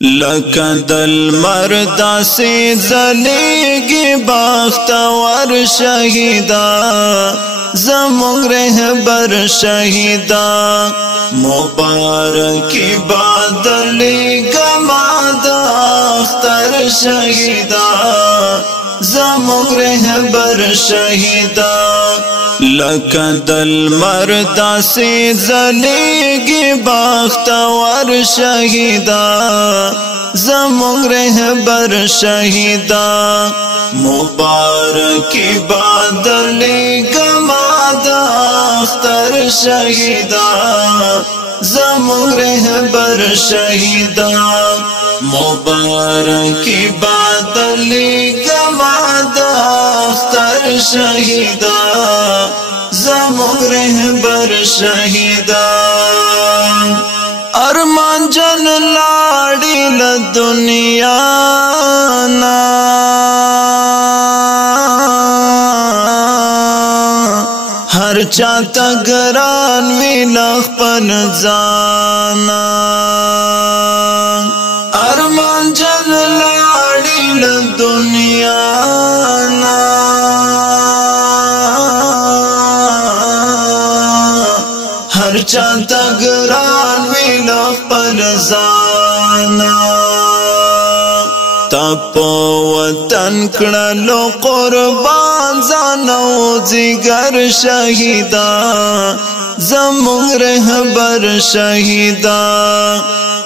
لکه دل مرد سی زلیگی بختور شهیدا زمون رهبر شهیدا مبارکی بادلی گماد اختر شهیدا زمون رهبر شهیدا لکه دل مرد سی زلیگی بختور شهیدا زمون رهبر شهیدا مبارکی بادلی گماد اختر شهیدا زمون رهبر شهیدا مبارکی بادلی گماد اختر شهیدا زمون رهبر شهیدا ارمان جن لاڑی لدنیا نا ہر چاہتا گران وی لخپن زانا ارمان جن لاڑی لدنیا نا ہر چاہتا گران وی لخپن زانا تپو وطن کڑلو قربان زانو زیگر شہیدا زمون رہبر شہیدا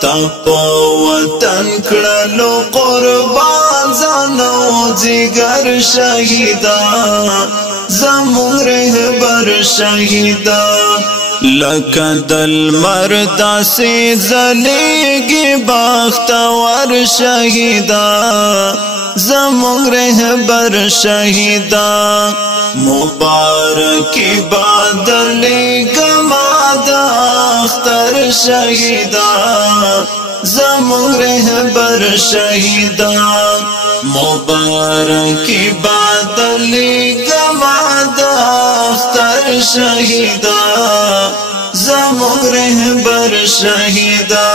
تپو وطن کڑلو قربان زانو زیگر شہیدا زمون رہبر شہیدا لکه دل مرد سی زلیگی بختور شهیدا زمون رهبر شهیدا مبارکی بادلی گماد اختر شهیدا زمون رهبر شهیدا مبارکی بادلی گماد اختر شهیدا زمون رهبر شهیدا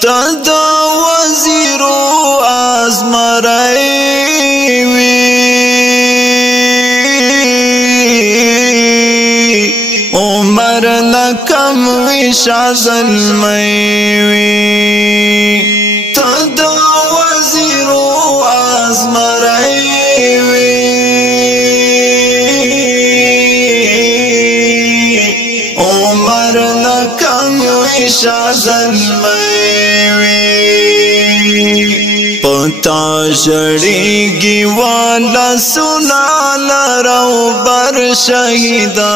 تدا وزیرو ازمرائی وی عمر نکم وی شازلمی وی تدا وزیرو ازمرائی وی پتا جڑیگی والا سنا لرو بر شہیدا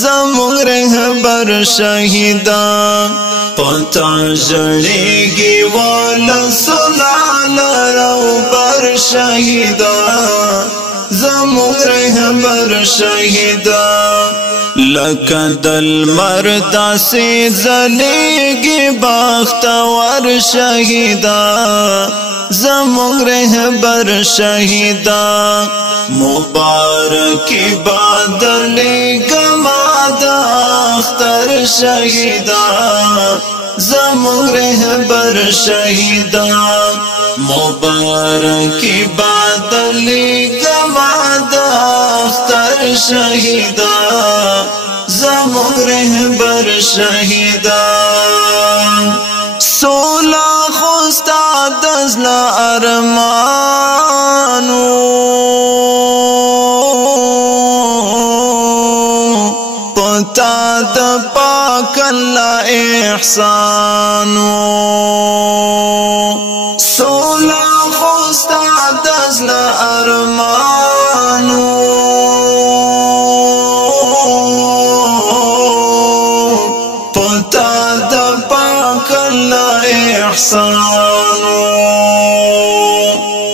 زمون رہبر شہیدا پتا جڑیگی والا سنا لرو بر شہیدا زمون رہبر شہیدا لکه دل مرد سی زلیگی بختور شهیدا زمون رهبر شهیدا مبارکی بادلی گماد اختر شهیدا زمون رهبر شهیدا مبارکی بادلی گماد اختر شهیدا زمون رهبر شهیدا سولا خوستا دزلا ارمانو پتا د پاک الله احسانو سولا خوستا دزلا ارمانو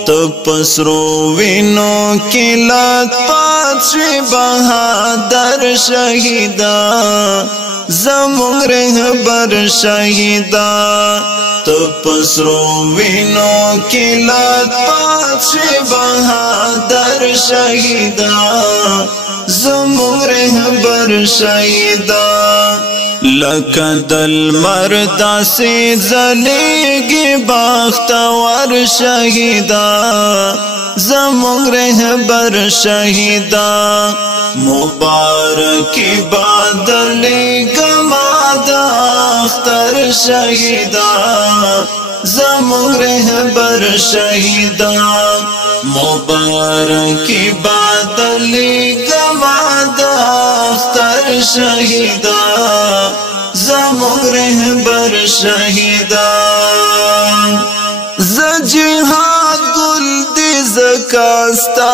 تپسرو وینو کلات پات شوی بہادر شہیدا زمون رهبر شهیدا تپسرو وینو کلات پاتش بہادر شهیدا زمون رهبر شهیدا لکه دل مردا سی زلیگی باختور شهیدا زمون رهبر شهیدا مبارکی بادلی گمادا اختر شهیدا زمون رهبر شهیدا مبارکی بادلی گمادا اختر شهیدا زمون رهبر شهیدا ز جهاد گل دی زکاستا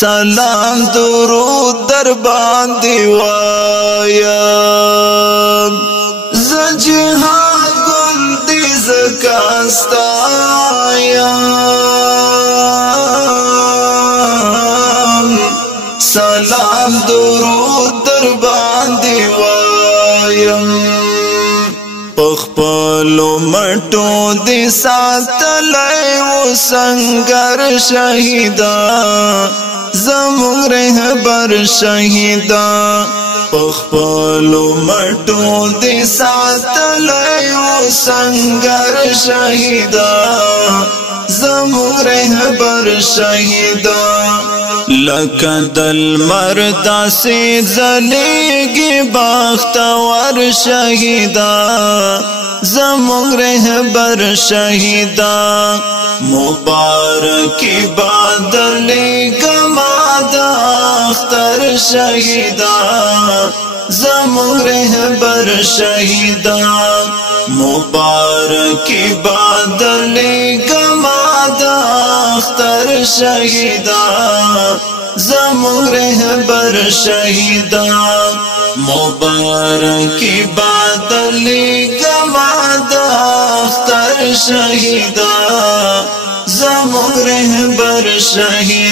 سلام درود در باندې وایم ز جهاد ګل دې زکاستا سلام درود در باندې وایم پخپلو مټو دې ساتلای و سنگر شهیدا زمون رهبر شهیدا پخپلو مټو دې ساتلای و سنگر شهیدا زمون رهبر شهیدا لکه دل مردا سی زلیگی باختور شهیدا زمون رهبر شهیدا مبارکی بادلی گمادا اختر شهیدا زمون رهبر شهیدا مبارکی بادلی گمادا اختر شهیدا زمون رهبر شهیدا مبارکی بادلی گمادا اختر شهیدا زمون رهبر شهیدا